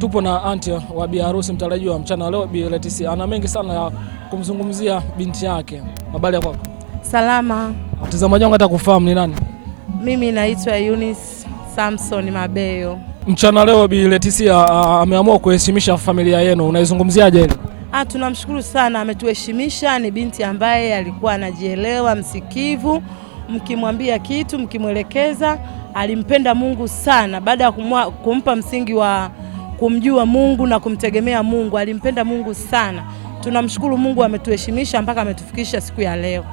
Tupo na anti wa bi harusi mtarajiwa mchana leo, Bi Leticia. Ana mengi sana ya kumzungumzia binti yake. Habari ya kwako? Salama. Mtazamaji wangu atakufahamu ni nani? Mimi naitwa Eunice Samson Mabeyo. Mchana leo Bi Leticia ameamua kuheshimisha familia yenu. Unaizungumziaje hili? Tunamshukuru sana, ametuheshimisha. Ni binti ambaye alikuwa anajielewa, msikivu, mkimwambia kitu, mkimwelekeza. Alimpenda Mungu sana. Baada ya kumpa msingi wa kumjua Mungu na kumtegemea Mungu, alimpenda Mungu sana. Tunamshukuru Mungu, ametuheshimisha mpaka ametufikisha siku ya leo.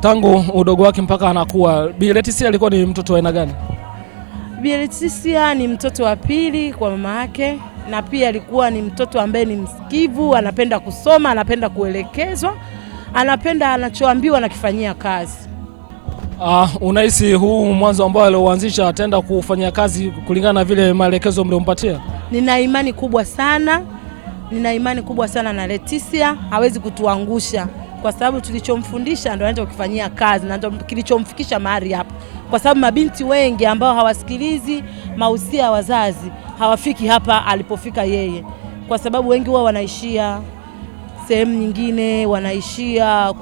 Tangu udogo wake mpaka anakuwa, Bi Leticia alikuwa ni mtoto wa aina gani? Bi Leticia ni mtoto wa pili kwa mama yake, na pia alikuwa ni mtoto ambaye ni msikivu, anapenda kusoma, anapenda kuelekezwa, anapenda anachoambiwa na kifanyia kazi. Unahisi huu mwanzo ambao alioanzisha ataenda kufanyia kazi kulingana na vile maelekezo mliompatia? Nina imani kubwa sana na Leticia, hawezi kutuangusha kwa sababu tulichomfundisha ndio anaenda kukifanyia kazi na ndio kilichomfikisha mahali hapa. Kwa sababu mabinti wengi ambao hawasikilizi mahusia ya wazazi hawafiki hapa alipofika yeye, kwa sababu wengi wao wanaishia sehemu nyingine, wanaishia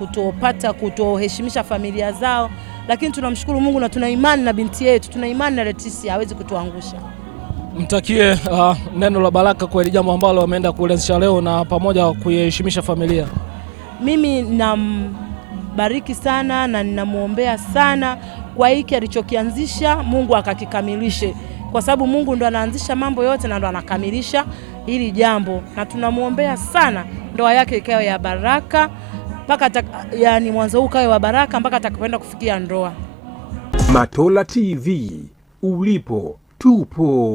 kutoheshimisha familia zao. Lakini tunamshukuru Mungu na tuna imani na binti yetu, tuna imani na Leticia, hawezi kutuangusha. Mtakie neno la baraka kwa ile jambo ambalo wameenda kuelezesha leo na pamoja kuiheshimisha familia. Mimi nambariki sana na ninamuombea sana kwa hiki alichokianzisha, Mungu akakikamilishe, kwa sababu Mungu ndo anaanzisha mambo yote na ndo anakamilisha hili jambo, na tunamuombea sana ndoa yake ikawe ya baraka mpaka yani mwanzo huu kawe wa baraka mpaka atakapoenda kufikia ndoa. Matola TV, ulipo tupo.